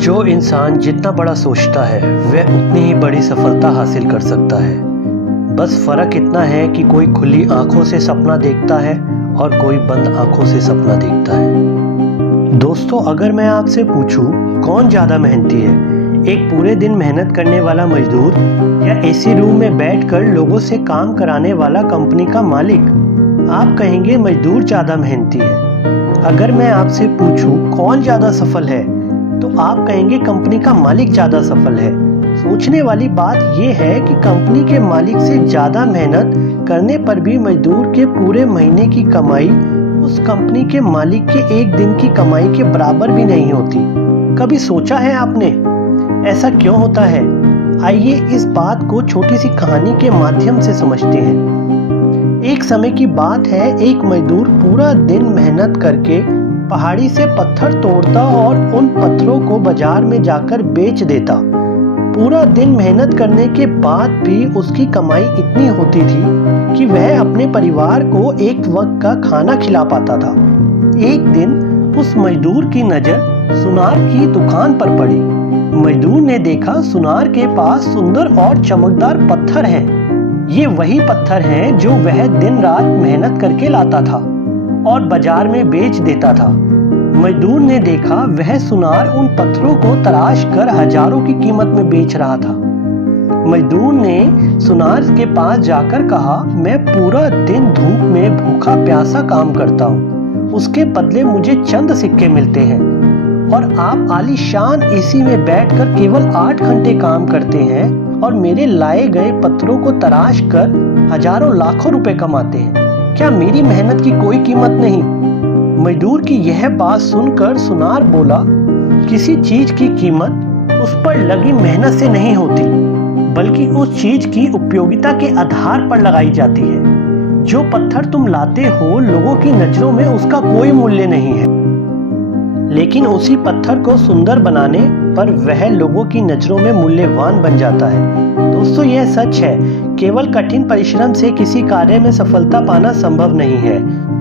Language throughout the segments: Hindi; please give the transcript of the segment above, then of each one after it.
जो इंसान जितना बड़ा सोचता है वह उतनी ही बड़ी सफलता हासिल कर सकता है। बस फर्क इतना है कि कोई खुली आंखों से सपना देखता है और कोई बंद आंखों से सपना देखता है। दोस्तों, अगर मैं आपसे पूछूं कौन ज़्यादा मेहनती है, एक पूरे दिन मेहनत करने वाला मजदूर या एसी रूम में बैठकर लोगों से काम कराने वाला कंपनी का मालिक, आप कहेंगे मजदूर ज़्यादा मेहनती है। अगर मैं आपसे पूछूं कौन ज़्यादा सफल है, तो आप कहेंगे कंपनी का मालिक ज़्यादा सफल है। सोचने वाली बात यह है कि कंपनी के मालिक से ज़्यादा मेहनत करने पर भी मजदूर के पूरे महीने की कमाई उस कंपनी के मालिक के एक दिन की कमाई के बराबर भी नहीं होती। कभी सोचा है आपने ऐसा क्यों होता है? आइए इस बात को छोटी सी कहानी के माध्यम से समझते हैं। एक समय की बात है, एक मजदूर पूरा दिन मेहनत करके पहाड़ी से पत्थर तोड़ता और उन पत्थरों को बाजार में जाकर बेच देता। पूरा दिन मेहनत करने के बाद भी उसकी कमाई इतनी होती थी कि वह अपने परिवार को एक वक्त का खाना खिला पाता था। एक दिन उस मजदूर की नजर सुनार की दुकान पर पड़ी। मजदूर ने देखा सुनार के पास सुंदर और चमकदार पत्थर हैं। ये वही पत्थर हैं जो वह दिन रात मेहनत करके लाता था और बाजार में बेच देता था। मजदूर ने देखा वह सुनार उन पत्थरों को तराश कर हजारों की कीमत में बेच रहा था। मजदूर ने सुनार के पास जाकर कहा, मैं पूरा दिन धूप में भूखा प्यासा काम करता हूँ, उसके बदले मुझे चंद सिक्के मिलते हैं, और आप आलीशान एसी में बैठकर केवल 8 घंटे काम करते हैं और मेरे लाए गए पत्थरों को तराश कर हजारों लाखों रुपए कमाते हैं। क्या मेरी मेहनत की कोई कीमत नहीं? मजदूर की यह बात सुनकर सुनार बोला, किसी चीज की कीमत उस पर लगी मेहनत से नहीं होती, बल्कि उस चीज की उपयोगिता के आधार पर लगाई जाती है। जो पत्थर तुम लाते हो, लोगों की नजरों में उसका कोई मूल्य नहीं है, लेकिन उसी पत्थर को सुंदर बनाने पर वह लोगों की नजरों में मूल्यवान बन जाता है। दोस्तों, यह सच है, केवल कठिन परिश्रम से किसी कार्य में सफलता पाना संभव नहीं है।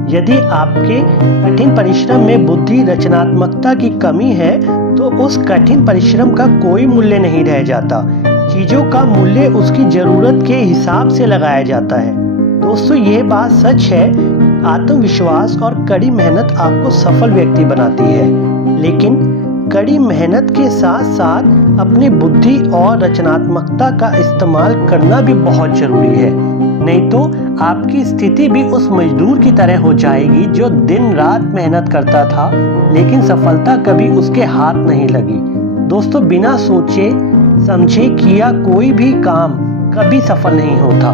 यदि आपके कठिन परिश्रम में बुद्धि, रचनात्मकता की कमी है, तो उस कठिन परिश्रम का कोई मूल्य नहीं रह जाता। चीजों का मूल्य उसकी जरूरत के हिसाब से लगाया जाता है। दोस्तों, यह बात सच है, आत्मविश्वास और कड़ी मेहनत आपको सफल व्यक्ति बनाती है, लेकिन कड़ी मेहनत के साथ साथ अपनी बुद्धि और रचनात्मकता का इस्तेमाल करना भी बहुत जरूरी है। नहीं तो आपकी स्थिति भी उस मजदूर की तरह हो जाएगी जो दिन रात मेहनत करता था, लेकिन सफलता कभी उसके हाथ नहीं लगी। दोस्तों, बिना सोचे समझे किया कोई भी काम कभी सफल नहीं होता।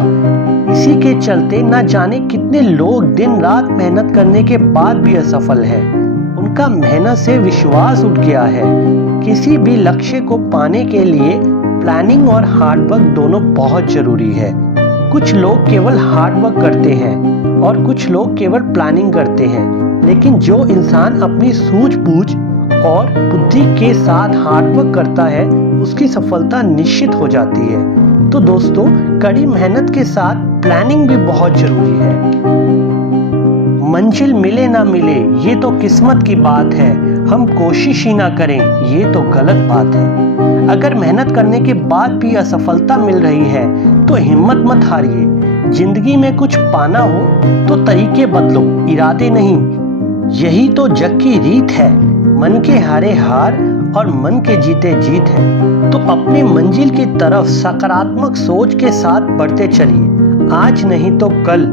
इसी के चलते न जाने कितने लोग दिन रात मेहनत करने के बाद भी असफल हैं। उनका मेहनत से विश्वास उठ गया है। किसी भी लक्ष्य को पाने के लिए प्लानिंग और हार्डवर्क दोनों बहुत जरूरी है। कुछ लोग केवल हार्डवर्क करते हैं और कुछ लोग केवल प्लानिंग करते हैं, लेकिन जो इंसान अपनी सूझबूझ और बुद्धि के साथ हार्डवर्क करता है, उसकी सफलता निश्चित हो जाती है। तो दोस्तों, कड़ी मेहनत के साथ प्लानिंग भी बहुत जरूरी है। मंजिल मिले ना मिले ये तो किस्मत की बात है, हम कोशिश ही ना करें ये तो गलत बात है। अगर मेहनत करने के बाद भी असफलता मिल रही है तो हिम्मत मत हारिए। जिंदगी में कुछ पाना हो तो तरीके बदलो, इरादे नहीं। यही तो जग की रीत है, मन के हारे हार और मन के जीते जीत है। तो अपनी मंजिल की तरफ सकारात्मक सोच के साथ बढ़ते चलिए। आज नहीं तो कल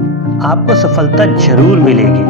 आपको सफलता जरूर मिलेगी।